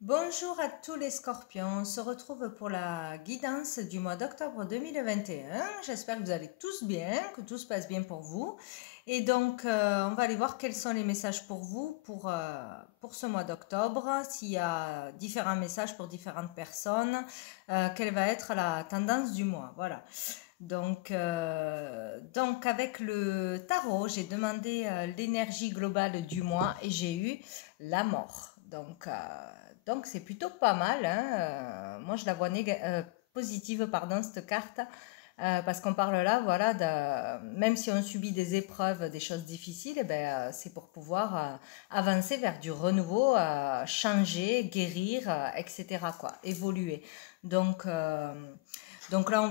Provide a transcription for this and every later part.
Bonjour à tous les scorpions, on se retrouve pour la guidance du mois d'octobre 2021. J'espère que vous allez tous bien, que tout se passe bien pour vous. Et donc, on va aller voir quels sont les messages pour vous pour ce mois d'octobre, s'il y a différents messages pour différentes personnes, quelle va être la tendance du mois. Voilà. Donc avec le tarot, j'ai demandé l'énergie globale du mois et j'ai eu la mort. Donc c'est plutôt pas mal, hein. Moi, je la vois positive, pardon, cette carte, parce qu'on parle là, voilà, même si on subit des épreuves, des choses difficiles, eh ben, c'est pour pouvoir avancer vers du renouveau, changer, guérir, etc., quoi, évoluer. Donc, euh, donc là, on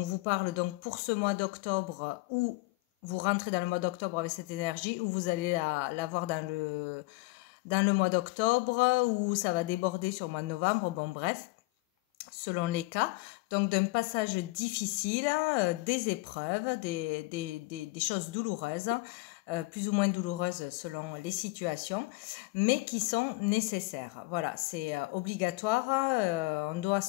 vous parle donc pour ce mois d'octobre où vous rentrez dans le mois d'octobre avec cette énergie, où vous allez la voir dans le mois d'octobre, où ça va déborder sur le mois de novembre, bon bref, selon les cas. Donc d'un passage difficile, des épreuves, des choses douloureuses, plus ou moins douloureuses selon les situations, mais qui sont nécessaires. Voilà, c'est obligatoire, on doit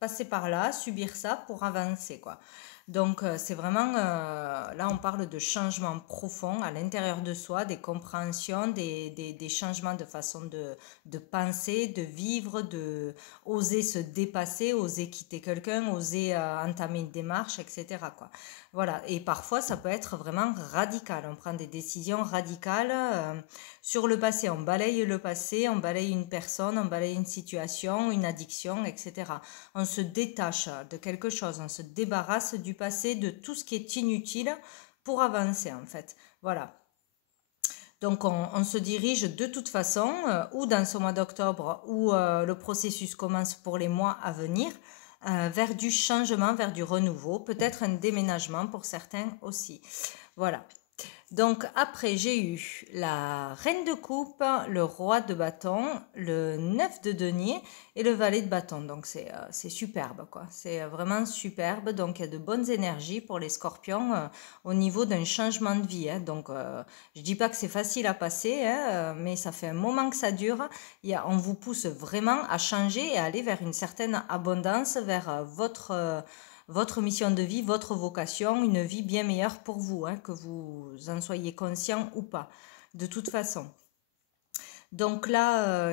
passer par là, subir ça pour avancer, quoi. Donc c'est vraiment, là on parle de changements profonds à l'intérieur de soi, des compréhensions, des changements de façon de penser, de vivre, de oser se dépasser, oser quitter quelqu'un, oser entamer une démarche, etc., quoi. Voilà, et parfois ça peut être vraiment radical, on prend des décisions radicales sur le passé, on balaye le passé, on balaye une personne, on balaye une situation, une addiction, etc. On se détache de quelque chose, on se débarrasse du passé, de tout ce qui est inutile pour avancer en fait. Voilà. Donc on se dirige de toute façon, ou dans ce mois d'octobre, où le processus commence pour les mois à venir, vers du changement, vers du renouveau, peut-être un déménagement pour certains aussi. Voilà. Donc après, j'ai eu la reine de coupe, le roi de bâton, le 9 de denier et le valet de bâton. Donc c'est superbe, quoi. C'est vraiment superbe. Donc il y a de bonnes énergies pour les scorpions au niveau d'un changement de vie, hein. Donc je dis pas que c'est facile à passer, hein, mais ça fait un moment que ça dure. On vous pousse vraiment à changer et à aller vers une certaine abondance, vers votre mission de vie, votre vocation, une vie bien meilleure pour vous, hein, que vous en soyez conscient ou pas, de toute façon. Donc là,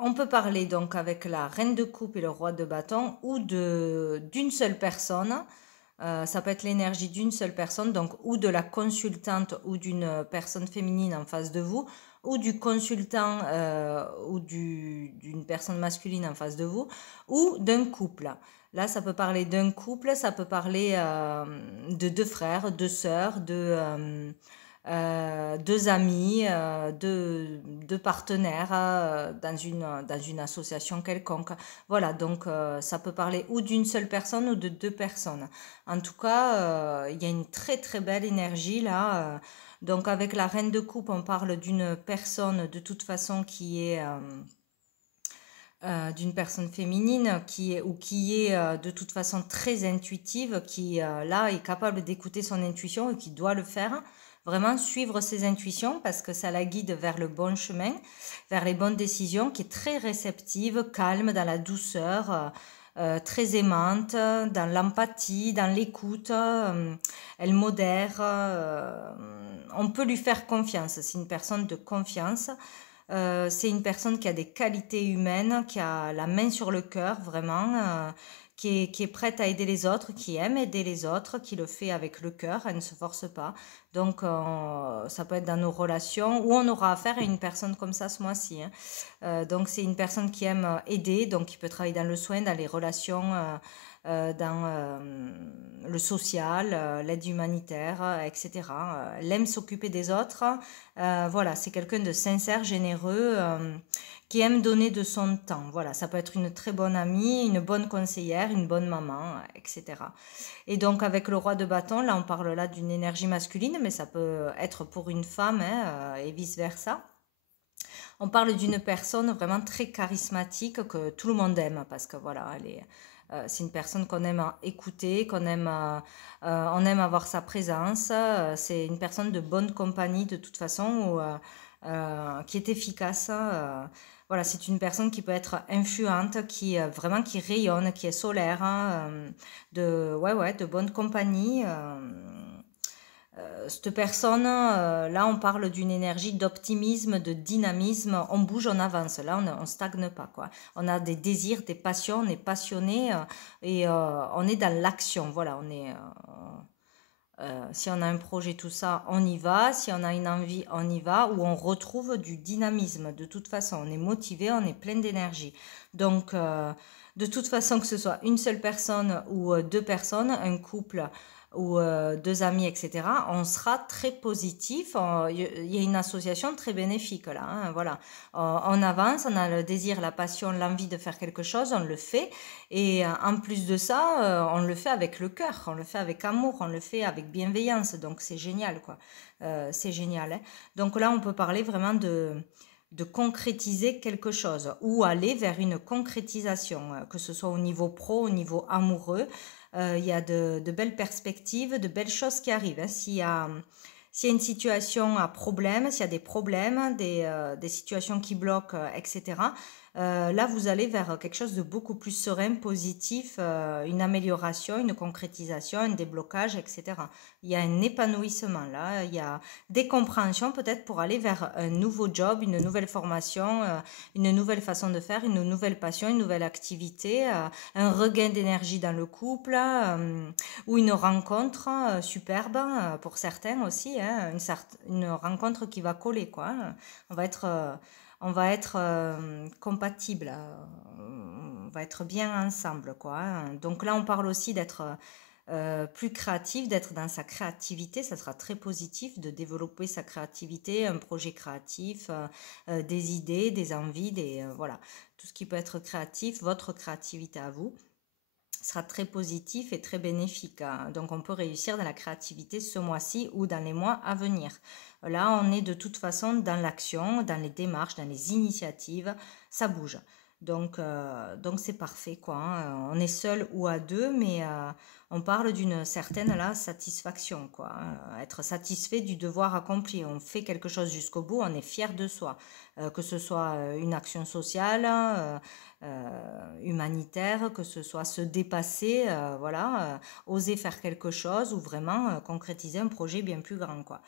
on peut parler donc avec la reine de coupe et le roi de bâton ou d'une seule personne. Ça peut être l'énergie d'une seule personne, donc ou de la consultante ou d'une personne féminine en face de vous, ou du consultant ou d'une personne masculine en face de vous, ou d'un couple. Là, ça peut parler d'un couple, ça peut parler de deux frères, deux sœurs, deux amis, deux partenaires dans une association quelconque. Voilà, donc ça peut parler ou d'une seule personne ou de deux personnes. En tout cas, il y a une très très belle énergie là. Donc avec la reine de coupe, on parle d'une personne de toute façon qui est d'une personne féminine qui est de toute façon très intuitive, qui là est capable d'écouter son intuition et qui doit le faire. Vraiment suivre ses intuitions parce que ça la guide vers le bon chemin, vers les bonnes décisions, qui est très réceptive, calme, dans la douceur, très aimante, dans l'empathie, dans l'écoute. Elle modère. On peut lui faire confiance. C'est une personne de confiance. C'est une personne qui a des qualités humaines, qui a la main sur le cœur, vraiment, qui est prête à aider les autres, qui aime aider les autres, qui le fait avec le cœur, elle ne se force pas. Donc, ça peut être dans nos relations, où on aura affaire à une personne comme ça ce mois-ci, hein. Donc, c'est une personne qui aime aider, donc qui peut travailler dans le soin, dans les relations, dans le social, l'aide humanitaire, etc. Elle aime s'occuper des autres. Voilà, c'est quelqu'un de sincère, généreux, qui aime donner de son temps. Voilà, ça peut être une très bonne amie, une bonne conseillère, une bonne maman, etc. Et donc avec le roi de bâton, là on parle là d'une énergie masculine, mais ça peut être pour une femme, hein, et vice-versa. On parle d'une personne vraiment très charismatique que tout le monde aime parce que voilà, c'est une personne qu'on aime écouter, on aime avoir sa présence. C'est une personne de bonne compagnie de toute façon qui est efficace. voilà, c'est une personne qui peut être influente, qui vraiment qui rayonne, qui est solaire, hein, ouais, ouais, de bonne compagnie. Cette personne, là, on parle d'une énergie d'optimisme, de dynamisme. On bouge, on avance. Là, on stagne pas, quoi. On a des désirs, des passions, on est passionné et on est dans l'action. Voilà, si on a un projet, tout ça, on y va. Si on a une envie, on y va. Ou on retrouve du dynamisme. De toute façon, on est motivé, on est plein d'énergie. Donc, de toute façon, que ce soit une seule personne ou deux personnes, un couple ou deux amis, etc., on sera très positif. Il y a une association très bénéfique là, hein, voilà. On avance, on a le désir, la passion, l'envie de faire quelque chose, on le fait. Et en plus de ça, on le fait avec le cœur, on le fait avec amour, on le fait avec bienveillance. Donc c'est génial, quoi. C'est génial, hein. Donc là, on peut parler vraiment de concrétiser quelque chose ou aller vers une concrétisation, que ce soit au niveau pro, au niveau amoureux. Il y a de belles perspectives, de belles choses qui arrivent, hein. S'il y a une situation à problème, s'il y a des problèmes, des situations qui bloquent, etc., là, vous allez vers quelque chose de beaucoup plus serein, positif, une amélioration, une concrétisation, un déblocage, etc. Il y a un épanouissement là, il y a des compréhensions peut-être pour aller vers un nouveau job, une nouvelle formation, une nouvelle façon de faire, une nouvelle passion, une nouvelle activité, un regain d'énergie dans le couple ou une rencontre superbe pour certains aussi, hein, une rencontre qui va coller, quoi, hein. On va être, on va être compatible, on va être bien ensemble, quoi, hein. Donc là, on parle aussi d'être plus créatif, d'être dans sa créativité, ça sera très positif de développer sa créativité, un projet créatif, des idées, des envies, voilà, tout ce qui peut être créatif, votre créativité à vous sera très positif et très bénéfique, hein. Donc on peut réussir dans la créativité ce mois-ci ou dans les mois à venir. Là, on est de toute façon dans l'action, dans les démarches, dans les initiatives, ça bouge. Donc c'est parfait, quoi, hein. On est seul ou à deux, mais on parle d'une certaine là, satisfaction, quoi, hein. Être satisfait du devoir accompli. On fait quelque chose jusqu'au bout, on est fier de soi. Que ce soit une action sociale, humanitaire, que ce soit se dépasser, voilà, oser faire quelque chose ou vraiment concrétiser un projet bien plus grand, quoi.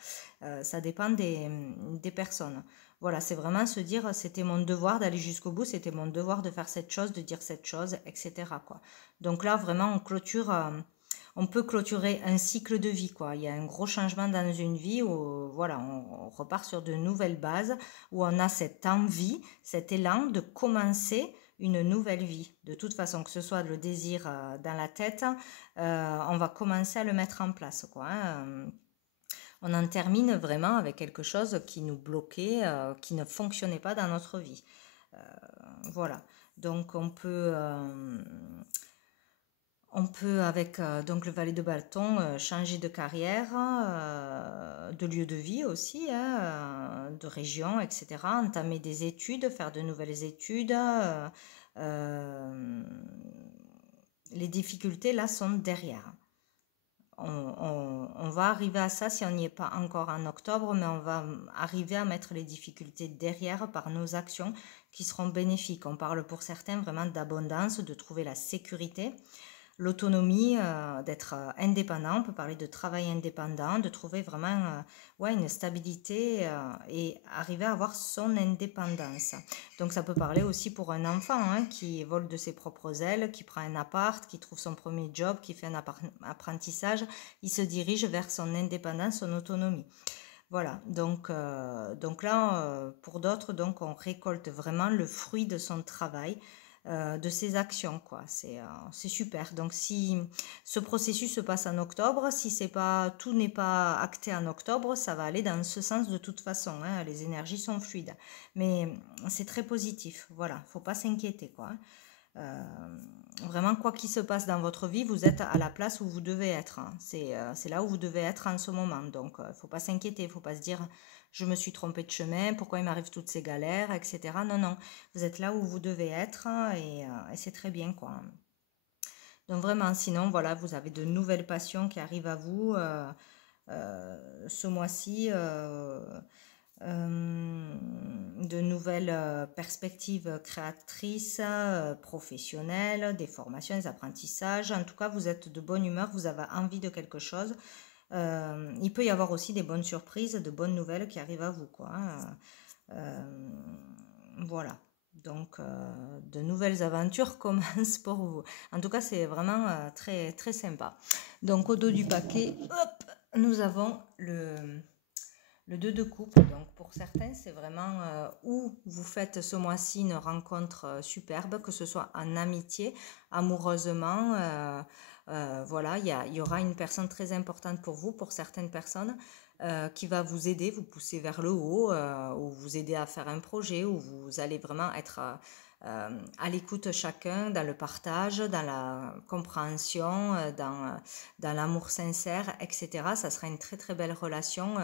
Ça dépend des personnes. Voilà, c'est vraiment se dire, c'était mon devoir d'aller jusqu'au bout, c'était mon devoir de faire cette chose, de dire cette chose, etc., quoi. Donc là, vraiment, on peut clôturer un cycle de vie, quoi. Il y a un gros changement dans une vie où, voilà, on repart sur de nouvelles bases, où on a cette envie, cet élan de commencer une nouvelle vie. De toute façon, que ce soit le désir dans la tête, on va commencer à le mettre en place, quoi, hein. On en termine vraiment avec quelque chose qui nous bloquait, qui ne fonctionnait pas dans notre vie. Euh, voilà. Donc on peut avec donc le valet de bâton changer de carrière, de lieu de vie aussi, hein, de région, etc. Entamer des études, faire de nouvelles études. Euh, les difficultés là sont derrière. On va arriver à ça si on n'y est pas encore en octobre, mais on va arriver à mettre les difficultés derrière par nos actions qui seront bénéfiques. On parle pour certains vraiment d'abondance, de trouver la sécurité, l'autonomie, d'être indépendant. On peut parler de travail indépendant, de trouver vraiment ouais, une stabilité et arriver à avoir son indépendance. Donc ça peut parler aussi pour un enfant, hein, qui vole de ses propres ailes, qui prend un appart, qui trouve son premier job, qui fait un apprentissage. Il se dirige vers son indépendance, son autonomie. Voilà, donc là, pour d'autres, donc on récolte vraiment le fruit de son travail, de ses actions, quoi. C'est super. Donc si ce processus se passe en octobre, si c'est pas, tout n'est pas acté en octobre, ça va aller dans ce sens de toute façon, hein. Les énergies sont fluides, mais c'est très positif. Voilà, faut pas s'inquiéter, quoi, hein. Vraiment, quoi qu'il se passe dans votre vie, vous êtes à la place où vous devez être, hein. C'est là où vous devez être en ce moment. Donc, il ne faut pas s'inquiéter, il ne faut pas se dire je me suis trompé de chemin, pourquoi il m'arrive toutes ces galères, etc. Non, non, vous êtes là où vous devez être, hein, et c'est très bien, quoi. Donc, vraiment, sinon, voilà, vous avez de nouvelles passions qui arrivent à vous ce mois-ci. de nouvelles perspectives créatrices, professionnelles, des formations, des apprentissages. En tout cas, vous êtes de bonne humeur, vous avez envie de quelque chose. Il peut y avoir aussi des bonnes surprises, de bonnes nouvelles qui arrivent à vous, quoi. Voilà. Donc, de nouvelles aventures commencent pour vous. En tout cas, c'est vraiment très, très sympa. Donc, au dos du paquet, hop, nous avons le 2 de coupe. Donc, pour certains, c'est vraiment où vous faites ce mois-ci une rencontre superbe, que ce soit en amitié, amoureusement. Voilà, il y aura une personne très importante pour vous, pour certaines personnes, qui va vous aider, vous pousser vers le haut, ou vous aider à faire un projet, où vous allez vraiment être à l'écoute chacun, dans le partage, dans la compréhension, dans l'amour sincère, etc. Ça sera une très très belle relation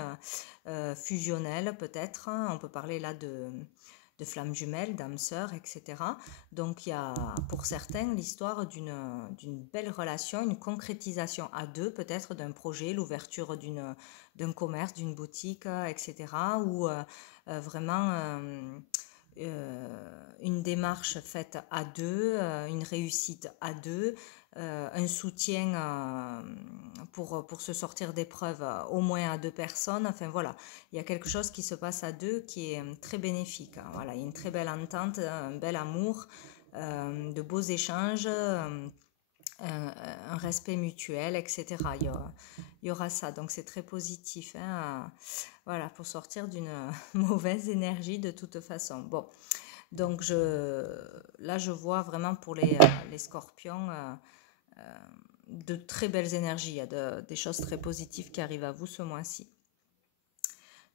fusionnelle peut-être. On peut parler là de flammes jumelles, d'âmes sœurs, etc. Donc il y a pour certains l'histoire d'une belle relation, une concrétisation à deux peut-être d'un projet, l'ouverture d'un commerce, d'une boutique, etc. Ou vraiment une démarche faite à deux, une réussite à deux, un soutien pour se sortir d'épreuves au moins à deux personnes. Enfin voilà, il y a quelque chose qui se passe à deux qui est très bénéfique. Voilà, il y a une très belle entente, un bel amour, de beaux échanges. Un respect mutuel, etc. Il y aura ça, donc c'est très positif, hein, voilà, pour sortir d'une mauvaise énergie de toute façon. Bon, donc là je vois vraiment pour les scorpions de très belles énergies, il y a des choses très positives qui arrivent à vous ce mois-ci.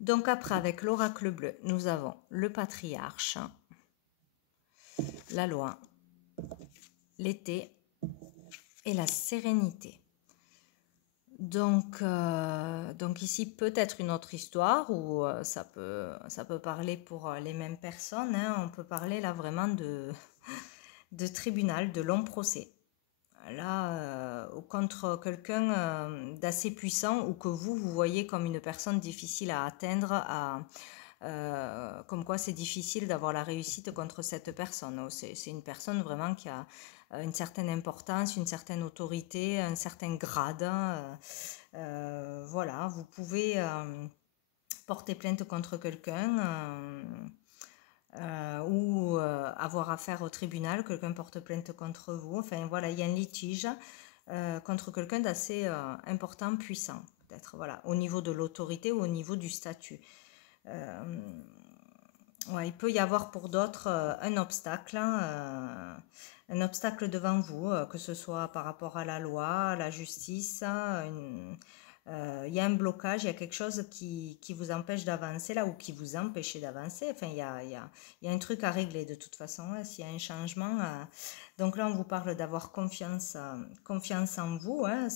Donc après, avec l'oracle bleu, nous avons le patriarche, la loi, l'été et la sérénité. Donc ici, peut-être une autre histoire où ça peut parler pour les mêmes personnes, hein. On peut parler là vraiment de tribunal, de long procès. Là, contre quelqu'un d'assez puissant ou que vous voyez comme une personne difficile à atteindre, comme quoi c'est difficile d'avoir la réussite contre cette personne. C'est une personne vraiment qui a une certaine importance, une certaine autorité, un certain grade. Voilà, vous pouvez porter plainte contre quelqu'un ou avoir affaire au tribunal, quelqu'un porte plainte contre vous. Enfin voilà, il y a un litige contre quelqu'un d'assez important, puissant, peut-être, voilà, au niveau de l'autorité ou au niveau du statut. Ouais, il peut y avoir pour d'autres un obstacle, hein, un obstacle devant vous, que ce soit par rapport à la loi, à la justice. Il y a un blocage, il y a quelque chose qui vous empêche d'avancer là ou qui vous empêche d'avancer. Enfin, il y a un truc à régler de toute façon, hein, s'il y a un changement. Donc là, on vous parle d'avoir confiance en vous, hein,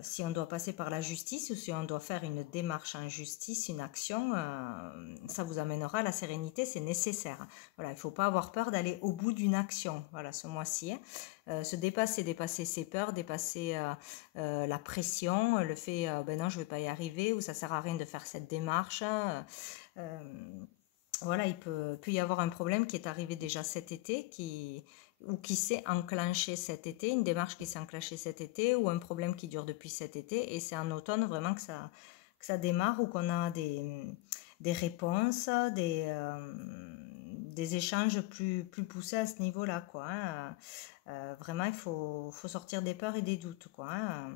si on doit passer par la justice ou si on doit faire une démarche en justice, une action, ça vous amènera à la sérénité, c'est nécessaire. Voilà, il ne faut pas avoir peur d'aller au bout d'une action, voilà, ce mois-ci. Se dépasser ses peurs, dépasser la pression, le fait, ben non, je ne vais pas y arriver, ou ça ne sert à rien de faire cette démarche. Voilà, il peut y avoir un problème qui est arrivé déjà cet été, ou qui s'est enclenché cet été, une démarche qui s'est enclenchée cet été, ou un problème qui dure depuis cet été, et c'est en automne vraiment que ça démarre, ou qu'on a des réponses, des échanges plus poussés à ce niveau-là, quoi, hein. Vraiment, il faut sortir des peurs et des doutes, quoi, hein.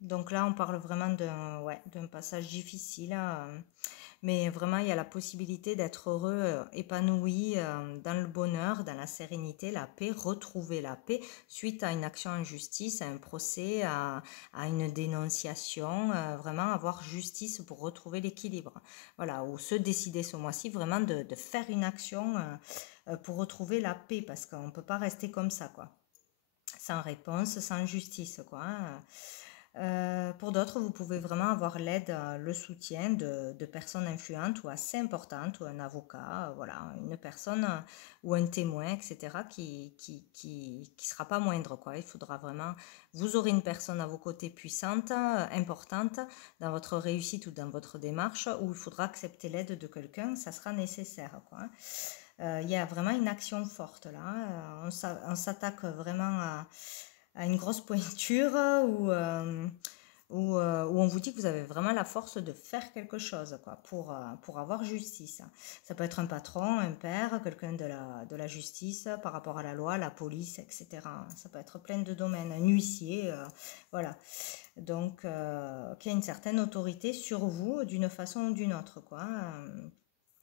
Donc là, on parle vraiment d'un passage difficile, mais vraiment, il y a la possibilité d'être heureux, épanoui dans le bonheur, dans la sérénité, la paix, retrouver la paix suite à une action en justice, à un procès, à une dénonciation, vraiment avoir justice pour retrouver l'équilibre. Voilà, ou se décider ce mois-ci vraiment de faire une action pour retrouver la paix, parce qu'on ne peut pas rester comme ça, quoi, sans réponse, sans justice, quoi, hein. Pour d'autres, vous pouvez vraiment avoir l'aide, le soutien de personnes influentes ou assez importantes, ou un avocat, voilà, une personne ou un témoin, etc., qui sera pas moindre, quoi. Il faudra vraiment, vous aurez une personne à vos côtés puissante, importante dans votre réussite ou dans votre démarche, où il faudra accepter l'aide de quelqu'un, ça sera nécessaire, quoi. Il y a vraiment une action forte là. On s'attaque vraiment à une grosse pointure où on vous dit que vous avez vraiment la force de faire quelque chose quoi, pour avoir justice. Ça peut être un patron, un père, quelqu'un de la justice par rapport à la loi, la police, etc. Ça peut être plein de domaines, un huissier, voilà. Donc, qui a une certaine autorité sur vous d'une façon ou d'une autre, quoi.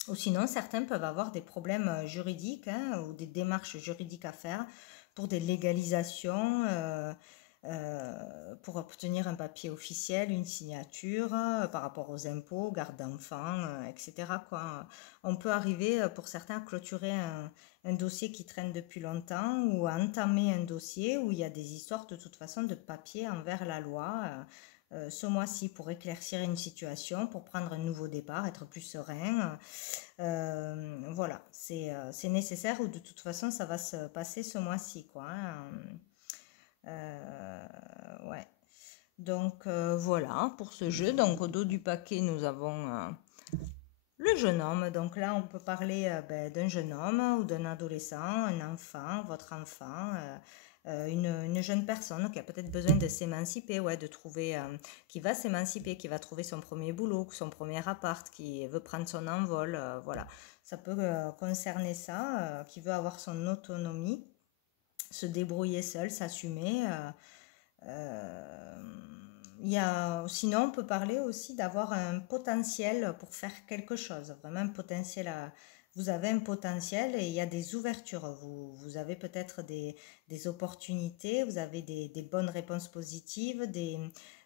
Ou sinon, certains peuvent avoir des problèmes juridiques hein, ou des démarches juridiques à faire pour des légalisations, pour obtenir un papier officiel, une signature par rapport aux impôts, garde d'enfants, etc., quoi. On peut arriver pour certains à clôturer un dossier qui traîne depuis longtemps ou à entamer un dossier où il y a des histoires de toute façon de papier envers la loi. Ce mois-ci pour éclaircir une situation, pour prendre un nouveau départ, être plus serein. Voilà, c'est nécessaire ou de toute façon ça va se passer ce mois-ci, quoi. Hein. Ouais. Donc voilà pour ce jeu. Donc au dos du paquet, nous avons le jeune homme. Donc là, on peut parler d'un jeune homme ou d'un adolescent, un enfant, votre enfant. Une jeune personne qui a peut-être besoin de s'émanciper, ouais, de trouver, qui va s'émanciper, qui va trouver son premier boulot, son premier appart, qui veut prendre son envol, voilà. Ça peut concerner ça, qui veut avoir son autonomie, se débrouiller seul, s'assumer. Sinon, on peut parler aussi d'avoir un potentiel pour faire quelque chose, vraiment un potentiel vous avez un potentiel et il y a des ouvertures. Vous avez peut-être des opportunités, vous avez des bonnes réponses positives,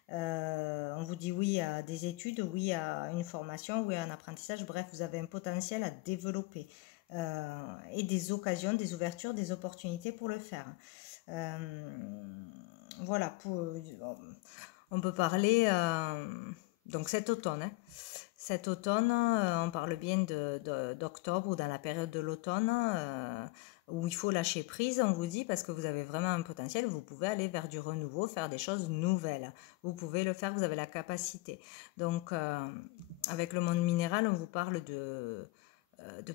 on vous dit oui à des études, oui à une formation, oui à un apprentissage. Bref, vous avez un potentiel à développer et des occasions, des ouvertures, des opportunités pour le faire. Voilà, on peut parler donc cet automne. Hein. Cet automne, on parle bien d'octobre ou dans la période de l'automne où il faut lâcher prise, on vous dit, parce que vous avez vraiment un potentiel, vous pouvez aller vers du renouveau, faire des choses nouvelles. Vous pouvez le faire, vous avez la capacité. Donc, avec le monde minéral, on vous parle de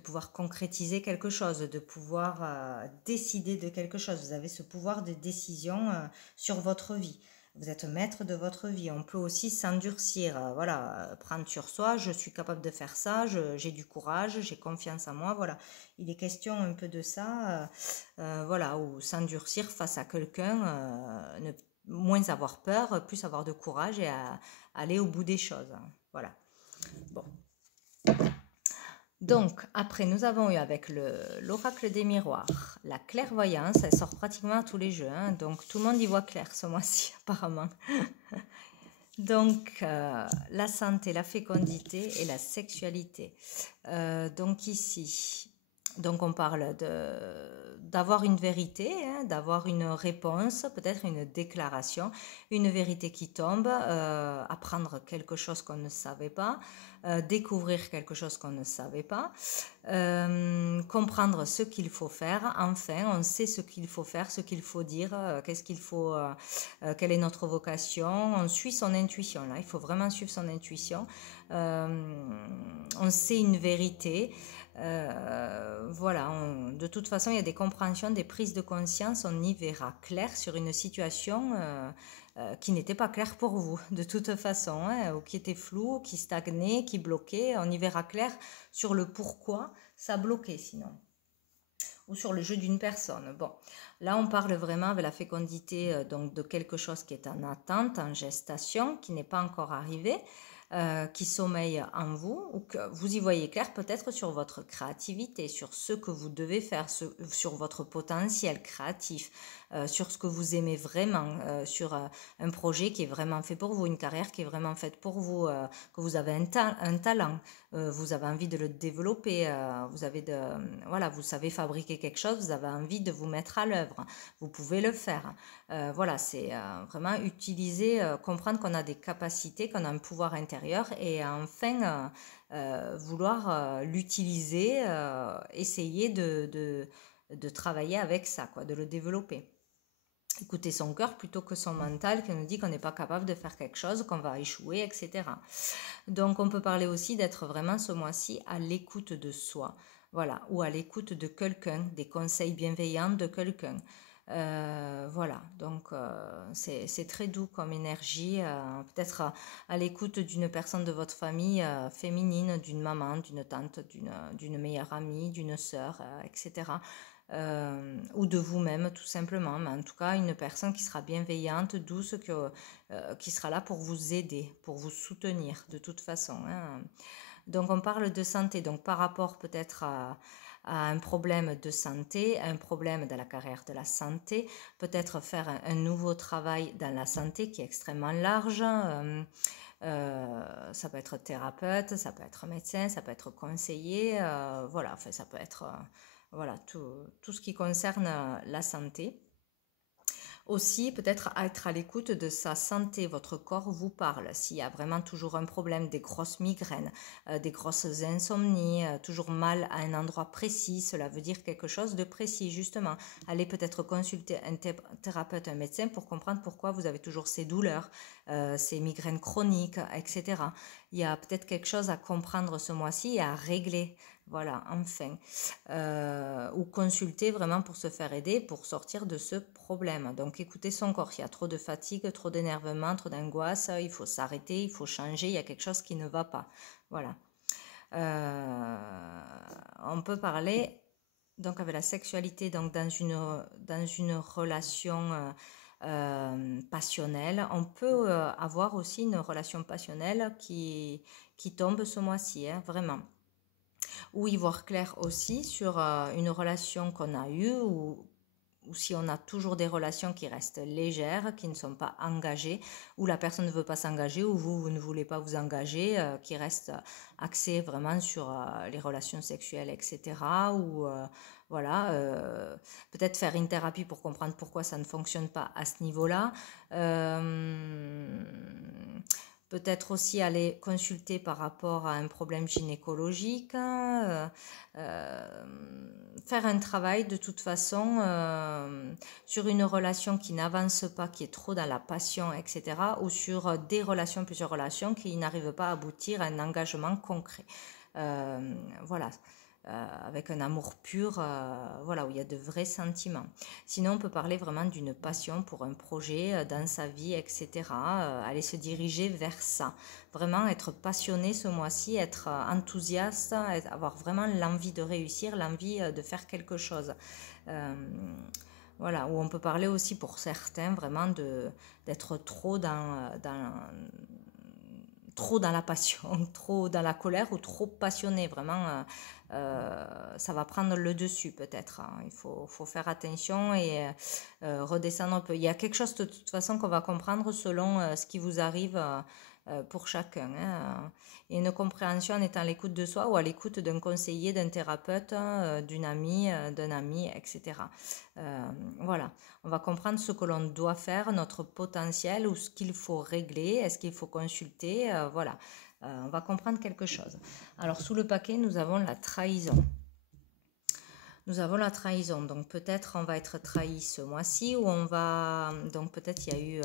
pouvoir concrétiser quelque chose, de pouvoir décider de quelque chose. Vous avez ce pouvoir de décision sur votre vie. Vous êtes maître de votre vie. On peut aussi s'endurcir, voilà, prendre sur soi. Je suis capable de faire ça. J'ai du courage, j'ai confiance en moi. Voilà, il est question un peu de ça, voilà, ou s'endurcir face à quelqu'un, moins avoir peur, plus avoir de courage et aller au bout des choses. Voilà. Bon. Donc, après, nous avons eu avec l'oracle des miroirs, la clairvoyance, elle sort pratiquement à tous les jeux, hein, donc tout le monde y voit clair ce mois-ci, apparemment. Donc, la santé, la fécondité et la sexualité. Donc ici, donc on parle d'avoir une vérité, hein, d'avoir une réponse, peut-être une déclaration, une vérité qui tombe, apprendre quelque chose qu'on ne savait pas, découvrir quelque chose qu'on ne savait pas, comprendre ce qu'il faut faire. Enfin, on sait ce qu'il faut faire, ce qu'il faut dire, qu'est-ce qu'il faut, quelle est notre vocation. On suit son intuition. Là, il faut vraiment suivre son intuition. On sait une vérité. Voilà, de toute façon, il y a des compréhensions, des prises de conscience. On y verra clair sur une situation qui n'était pas claire pour vous, de toute façon, hein, ou qui était floue, qui stagnait, qui bloquait. On y verra clair sur le pourquoi ça bloquait sinon. Ou sur le jeu d'une personne. Bon, là on parle vraiment avec la fécondité donc de quelque chose qui est en attente, en gestation, qui n'est pas encore arrivé, qui sommeille en vous, ou que vous y voyez clair peut-être sur votre créativité, sur ce que vous devez faire, sur votre potentiel créatif, sur ce que vous aimez vraiment, sur un projet qui est vraiment fait pour vous, une carrière qui est vraiment faite pour vous, que vous avez un talent, vous avez envie de le développer, voilà, vous savez fabriquer quelque chose, vous avez envie de vous mettre à l'œuvre, vous pouvez le faire. Voilà, c'est vraiment utiliser, comprendre qu'on a des capacités, qu'on a un pouvoir intérieur et enfin vouloir l'utiliser, essayer de travailler avec ça, quoi, de le développer. Écouter son cœur plutôt que son mental qui nous dit qu'on n'est pas capable de faire quelque chose, qu'on va échouer, etc. Donc on peut parler aussi d'être vraiment ce mois-ci à l'écoute de soi, voilà, ou à l'écoute de quelqu'un, des conseils bienveillants de quelqu'un. Voilà, donc c'est très doux comme énergie, peut-être à l'écoute d'une personne de votre famille féminine, d'une maman, d'une tante, d'une meilleure amie, d'une sœur, etc. Ou de vous-même tout simplement, mais en tout cas une personne qui sera bienveillante, douce, qui sera là pour vous aider, pour vous soutenir de toute façon, hein. Donc on parle de santé, donc par rapport peut-être à un problème de santé, un problème dans la carrière de la santé, peut-être faire un nouveau travail dans la santé qui est extrêmement large. Ça peut être thérapeute, ça peut être médecin, ça peut être conseiller, voilà, enfin, ça peut être voilà, tout ce qui concerne la santé. Aussi, peut-être être à l'écoute de sa santé, votre corps vous parle. S'il y a vraiment toujours un problème, des grosses migraines, des grosses insomnies, toujours mal à un endroit précis, cela veut dire quelque chose de précis, justement. Allez peut-être consulter un thérapeute, un médecin pour comprendre pourquoi vous avez toujours ces douleurs, ces migraines chroniques, etc. Il y a peut-être quelque chose à comprendre ce mois-ci et à régler. Voilà, enfin. Ou consulter vraiment pour se faire aider, pour sortir de ce problème. Donc écoutez son corps, s'il y a trop de fatigue, trop d'énervement, trop d'angoisse, il faut s'arrêter, il faut changer, il y a quelque chose qui ne va pas. Voilà. On peut parler donc avec la sexualité donc dans une relation passionnelle. On peut avoir aussi une relation passionnelle qui tombe ce mois-ci, hein, vraiment. Ou y voir clair aussi sur une relation qu'on a eue ou si on a toujours des relations qui restent légères, qui ne sont pas engagées, ou la personne ne veut pas s'engager, ou vous ne voulez pas vous engager, qui reste axé vraiment sur les relations sexuelles, etc. Ou voilà, peut-être faire une thérapie pour comprendre pourquoi ça ne fonctionne pas à ce niveau-là. Peut-être aussi aller consulter par rapport à un problème gynécologique, hein, faire un travail de toute façon sur une relation qui n'avance pas, qui est trop dans la passion, etc. Ou sur des relations, plusieurs relations qui n'arrivent pas à aboutir à un engagement concret. Voilà. Avec un amour pur, voilà, où il y a de vrais sentiments. Sinon, on peut parler vraiment d'une passion pour un projet dans sa vie, etc. Aller se diriger vers ça. Vraiment être passionné ce mois-ci, être enthousiaste, avoir vraiment l'envie de réussir, l'envie de faire quelque chose. Voilà, où on peut parler aussi pour certains vraiment d'être trop trop dans la passion, trop dans la colère ou trop passionné. Vraiment, ça va prendre le dessus peut-être, hein. Il faut faire attention et redescendre un peu. Il y a quelque chose de toute façon qu'on va comprendre selon ce qui vous arrive pour chacun, hein. Et une compréhension en étant à l'écoute de soi ou à l'écoute d'un conseiller, d'un thérapeute, d'une amie, d'un ami, etc. Voilà, on va comprendre ce que l'on doit faire, notre potentiel ou ce qu'il faut régler, est-ce qu'il faut consulter, voilà. On va comprendre quelque chose. Alors sous le paquet, nous avons la trahison. Nous avons la trahison, donc peut-être on va être trahi ce mois-ci ou on va... Donc peut-être il y a eu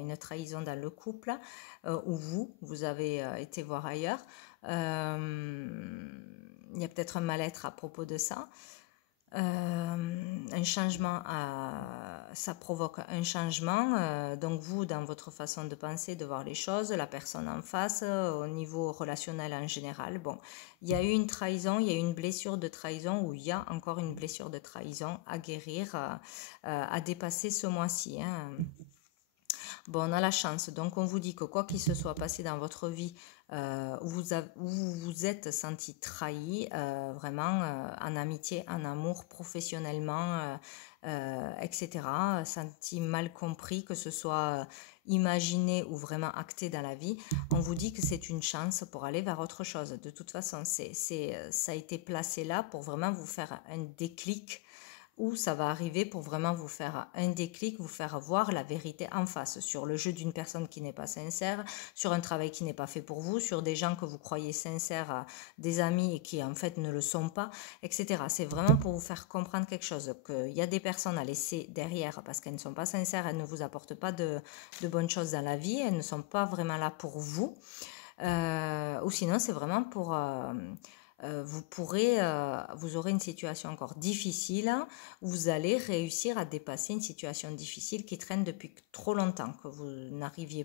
une trahison dans le couple ou vous avez été voir ailleurs. Il y a peut-être un mal-être à propos de ça. Un changement, ça provoque un changement, donc vous dans votre façon de penser, de voir les choses, la personne en face, au niveau relationnel en général. Bon, il y a eu une trahison, il y a eu une blessure de trahison ou il y a encore une blessure de trahison à guérir, à dépasser ce mois-ci, hein. Bon, on a la chance, donc on vous dit que quoi qu'il se soit passé dans votre vie, où vous vous êtes senti trahi, vraiment en amitié, en amour, professionnellement, etc. Senti mal compris, que ce soit imaginé ou vraiment acté dans la vie, on vous dit que c'est une chance pour aller vers autre chose. De toute façon, ça a été placé là pour vraiment vous faire un déclic, où ça va arriver pour vraiment vous faire un déclic, vous faire voir la vérité en face sur le jeu d'une personne qui n'est pas sincère, sur un travail qui n'est pas fait pour vous, sur des gens que vous croyez sincères, des amis et qui en fait ne le sont pas, etc. C'est vraiment pour vous faire comprendre quelque chose, qu'il y a des personnes à laisser derrière parce qu'elles ne sont pas sincères, elles ne vous apportent pas de bonnes choses dans la vie, elles ne sont pas vraiment là pour vous. Ou sinon, c'est vraiment pour... vous aurez une situation encore difficile, où vous allez réussir à dépasser une situation difficile qui traîne depuis trop longtemps, que vous n'arriviez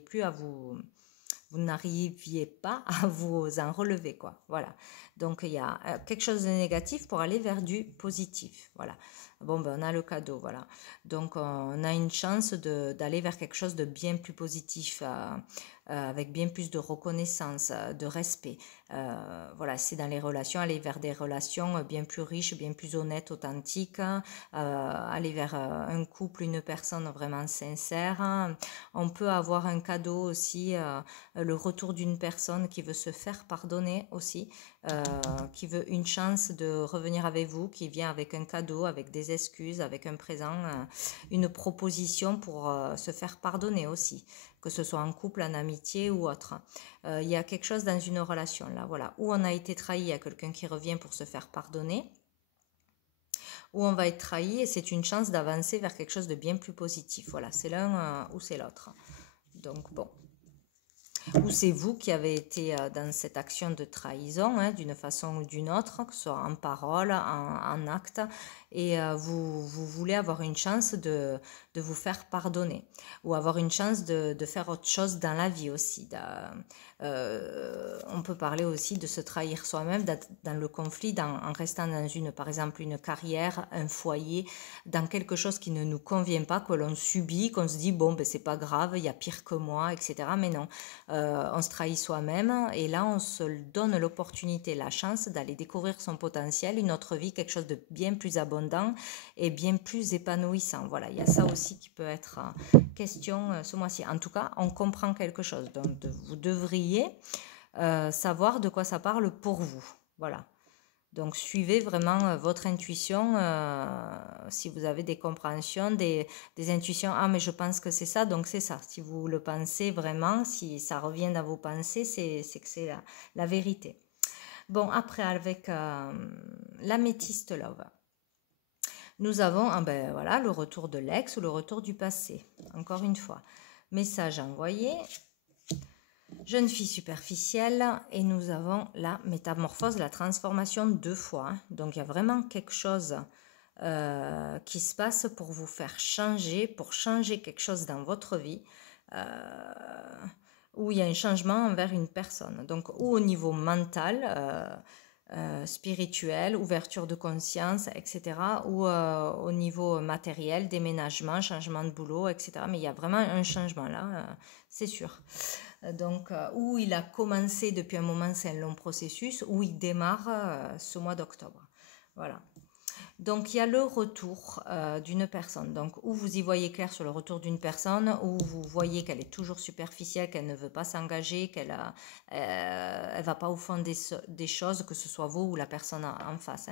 pas à vous en relever, quoi. Voilà. Donc, il y a quelque chose de négatif pour aller vers du positif. Voilà. Bon, ben, on a le cadeau, voilà. Donc, on a une chance d'aller vers quelque chose de bien plus positif, avec bien plus de reconnaissance, de respect. Voilà, c'est dans les relations, aller vers des relations bien plus riches, bien plus honnêtes, authentiques, aller vers un couple, une personne vraiment sincère. On peut avoir un cadeau aussi, le retour d'une personne qui veut se faire pardonner aussi, qui veut une chance de revenir avec vous, qui vient avec un cadeau, avec des excuses, avec un présent, une proposition pour se faire pardonner aussi, que ce soit en couple, en amitié ou autre. Il y a quelque chose dans une relation là, voilà, où on a été trahi, il y a quelqu'un qui revient pour se faire pardonner, où on va être trahi et c'est une chance d'avancer vers quelque chose de bien plus positif. Voilà, c'est l'un ou c'est l'autre. Donc bon. Ou c'est vous qui avez été dans cette action de trahison, hein, d'une façon ou d'une autre, que ce soit en parole, en acte, et vous voulez avoir une chance de vous faire pardonner, ou avoir une chance de faire autre chose dans la vie aussi. On peut parler aussi de se trahir soi-même dans le conflit, en restant dans par exemple une carrière, un foyer, dans quelque chose qui ne nous convient pas, que l'on subit, qu'on se dit bon ben c'est pas grave, il y a pire que moi, etc. Mais non, on se trahit soi-même et là on se donne l'opportunité, la chance d'aller découvrir son potentiel, une autre vie, quelque chose de bien plus abondant et bien plus épanouissant. Voilà, il y a ça aussi qui peut être question ce mois-ci. En tout cas, on comprend quelque chose, donc vous devriez savoir de quoi ça parle pour vous. Voilà. Donc suivez vraiment votre intuition, si vous avez des compréhensions, des intuitions, ah mais je pense que c'est ça, donc c'est ça. Si vous le pensez vraiment, si ça revient dans vos pensées, c'est que c'est la vérité. Bon, après avec l'améthyste love, nous avons ben, voilà, le retour de l'ex ou le retour du passé. Encore une fois, message envoyé. Jeune fille superficielle, et nous avons la métamorphose, la transformation 2 fois. Hein. Donc il y a vraiment quelque chose qui se passe pour vous faire changer, pour changer quelque chose dans votre vie, où il y a un changement envers une personne. Donc ou au niveau mental, spirituel, ouverture de conscience, etc. Ou au niveau matériel, déménagement, changement de boulot, etc. Mais il y a vraiment un changement là, c'est sûr. Donc, où il a commencé depuis un moment, c'est un long processus, où il démarre ce mois d'octobre. Voilà. Donc, il y a le retour d'une personne. Donc, où vous y voyez clair sur le retour d'une personne, où vous voyez qu'elle est toujours superficielle, qu'elle ne veut pas s'engager, qu'elle elle va pas au fond des choses, que ce soit vous ou la personne en face.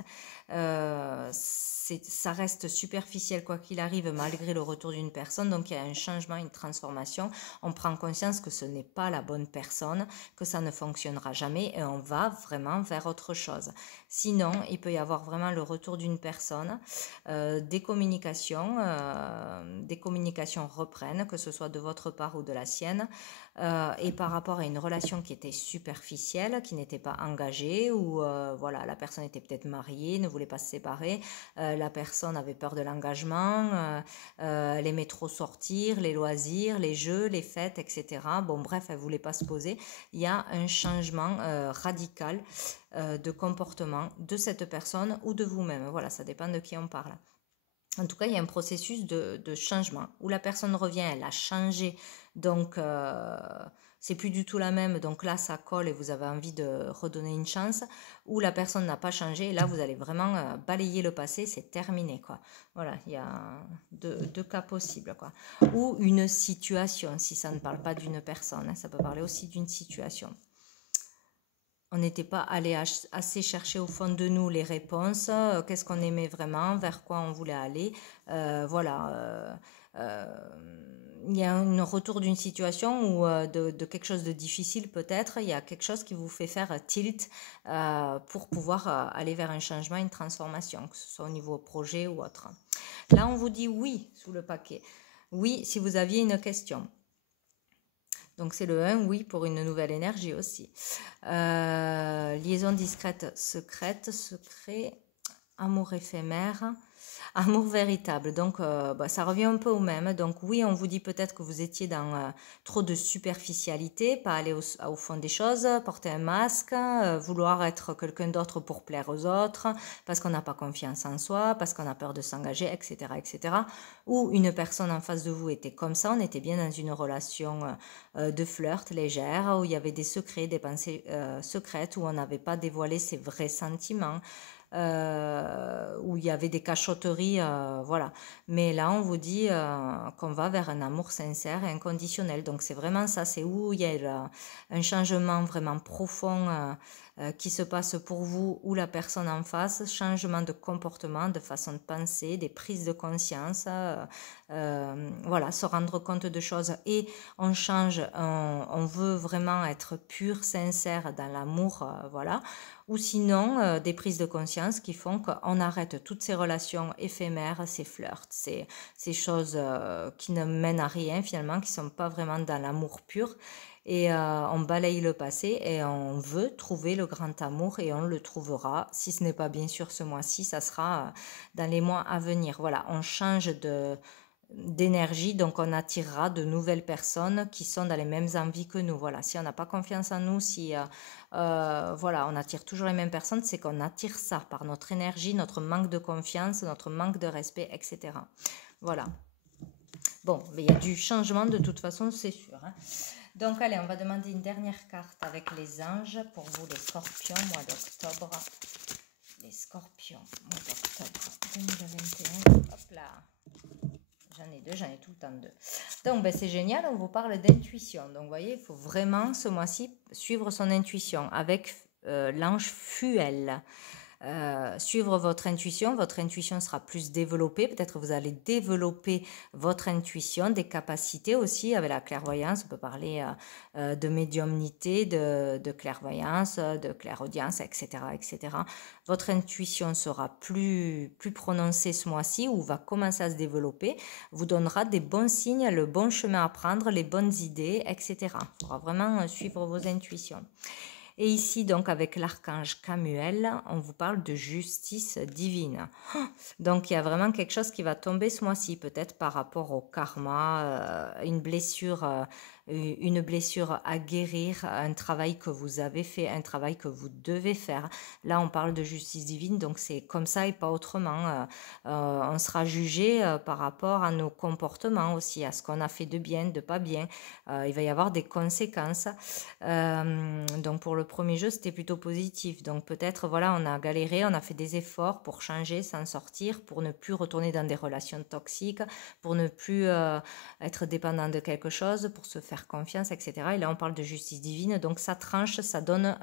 Hein. Ça reste superficiel quoi qu'il arrive malgré le retour d'une personne, donc il y a un changement, une transformation, on prend conscience que ce n'est pas la bonne personne, que ça ne fonctionnera jamais et on va vraiment vers autre chose. Sinon, il peut y avoir vraiment le retour d'une personne, des communications reprennent, que ce soit de votre part ou de la sienne, et par rapport à une relation qui était superficielle, qui n'était pas engagée, ou voilà, la personne était peut-être mariée, ne voulait pas se séparer, la personne avait peur de l'engagement, elle aimait trop sortir, les loisirs, les jeux, les fêtes, etc. Bon bref, elle voulait pas se poser. Il y a un changement radical de comportement de cette personne ou de vous-même. Voilà, ça dépend de qui on parle. En tout cas, il y a un processus de changement où la personne revient, elle a changé, donc c'est plus du tout la même, donc là ça colle et vous avez envie de redonner une chance, ou la personne n'a pas changé, et là vous allez vraiment balayer le passé, c'est terminé, quoi. Voilà, il y a deux cas possibles, quoi. Ou une situation, si ça ne parle pas d'une personne, hein, ça peut parler aussi d'une situation. On n'était pas allé assez chercher au fond de nous les réponses, qu'est-ce qu'on aimait vraiment, vers quoi on voulait aller. Voilà. Il y a un retour d'une situation ou de quelque chose de difficile peut-être. Il y a quelque chose qui vous fait faire tilt pour pouvoir aller vers un changement, une transformation, que ce soit au niveau projet ou autre. Là, on vous dit oui sous le paquet. Oui, si vous aviez une question. Donc c'est le 1, oui, pour une nouvelle énergie aussi. Liaison discrète, secrète, secret, amour éphémère, amour véritable. Donc ça revient un peu au même. Donc oui, on vous dit peut-être que vous étiez dans trop de superficialité, pas aller au fond des choses, porter un masque, vouloir être quelqu'un d'autre pour plaire aux autres, parce qu'on n'a pas confiance en soi, parce qu'on a peur de s'engager, etc., etc. Ou une personne en face de vous était comme ça, on était bien dans une relation de flirt légère, où il y avait des secrets, des pensées secrètes, où on n'avait pas dévoilé ses vrais sentiments, où il y avait des cachotteries, voilà. Mais là, on vous dit qu'on va vers un amour sincère et inconditionnel. Donc c'est vraiment ça, c'est où il y a un changement vraiment profond qui se passe pour vous ou la personne en face, changement de comportement, de façon de penser, des prises de conscience, voilà, se rendre compte de choses et on change, on veut vraiment être pur, sincère dans l'amour, voilà. Ou sinon, des prises de conscience qui font qu'on arrête toutes ces relations éphémères, ces flirts, ces choses qui ne mènent à rien finalement, qui ne sont pas vraiment dans l'amour pur. Et on balaye le passé et on veut trouver le grand amour et on le trouvera. Si ce n'est pas bien sûr ce mois-ci, ça sera dans les mois à venir. Voilà, on change d'énergie, donc on attirera de nouvelles personnes qui sont dans les mêmes envies que nous. Voilà, si on n'a pas confiance en nous, si voilà, on attire toujours les mêmes personnes, c'est qu'on attire ça par notre énergie, notre manque de confiance, notre manque de respect, etc. Voilà. Bon, mais il y a du changement de toute façon, c'est sûr. Hein. Donc allez, on va demander une dernière carte avec les anges pour vous les scorpions, mois d'octobre. Les scorpions, mois d'octobre 2021. Hop là. J'en ai deux, j'en ai tout le temps deux. Donc, c'est génial, on vous parle d'intuition. Donc, vous voyez, il faut vraiment, ce mois-ci, suivre son intuition avec l'ange Fuel. Suivre votre intuition sera plus développée, peut-être vous allez développer votre intuition, des capacités aussi avec la clairvoyance, on peut parler de médiumnité, de clairvoyance, de clairaudience, etc., etc. Votre intuition sera plus prononcée ce mois-ci ou va commencer à se développer, vous donnera des bons signes, le bon chemin à prendre, les bonnes idées, etc. Il faudra vraiment suivre vos intuitions. Et ici, donc, avec l'archange Camuel, on vous parle de justice divine. Donc, il y a vraiment quelque chose qui va tomber ce mois-ci, peut-être par rapport au karma, une blessure à guérir, un travail que vous avez fait, un travail que vous devez faire. Là, on parle de justice divine, donc c'est comme ça et pas autrement. On sera jugé par rapport à nos comportements aussi, à ce qu'on a fait de bien, de pas bien. Il va y avoir des conséquences. Donc pour le premier jeu, c'était plutôt positif. Donc peut-être, voilà, on a galéré, on a fait des efforts pour changer, s'en sortir, pour ne plus retourner dans des relations toxiques, pour ne plus être dépendant de quelque chose, pour se faire confiance, etc. Et là, on parle de justice divine. Donc ça tranche, ça donne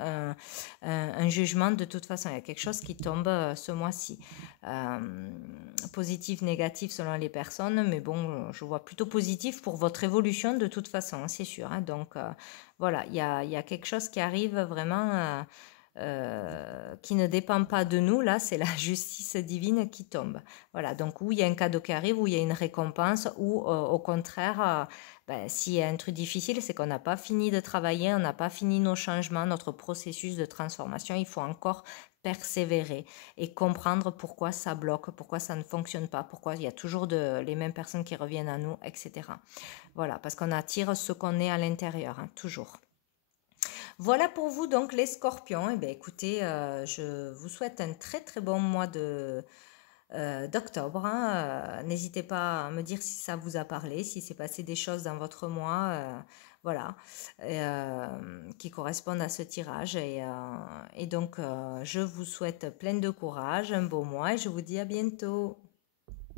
un jugement de toute façon. Il y a quelque chose qui tombe ce mois-ci. Positif, négatif selon les personnes, mais bon, je vois plutôt positif pour votre évolution de toute façon, c'est sûr. Hein. Donc voilà, il y a quelque chose qui arrive vraiment qui ne dépend pas de nous. Là, c'est la justice divine qui tombe. Voilà, donc où il y a un cadeau qui arrive, où il y a une récompense, ou au contraire, s'il y a un truc difficile, c'est qu'on n'a pas fini de travailler, on n'a pas fini nos changements, notre processus de transformation. Il faut encore persévérer et comprendre pourquoi ça bloque, pourquoi ça ne fonctionne pas, pourquoi il y a toujours les mêmes personnes qui reviennent à nous, etc. Voilà, parce qu'on attire ce qu'on est à l'intérieur, hein, toujours. Voilà pour vous donc les scorpions. Eh bien, écoutez, je vous souhaite un très très bon mois d'octobre. Hein. N'hésitez pas à me dire si ça vous a parlé, si s'est passé des choses dans votre mois. voilà, qui correspondent à ce tirage. Et donc, je vous souhaite plein de courage, un beau mois et je vous dis à bientôt.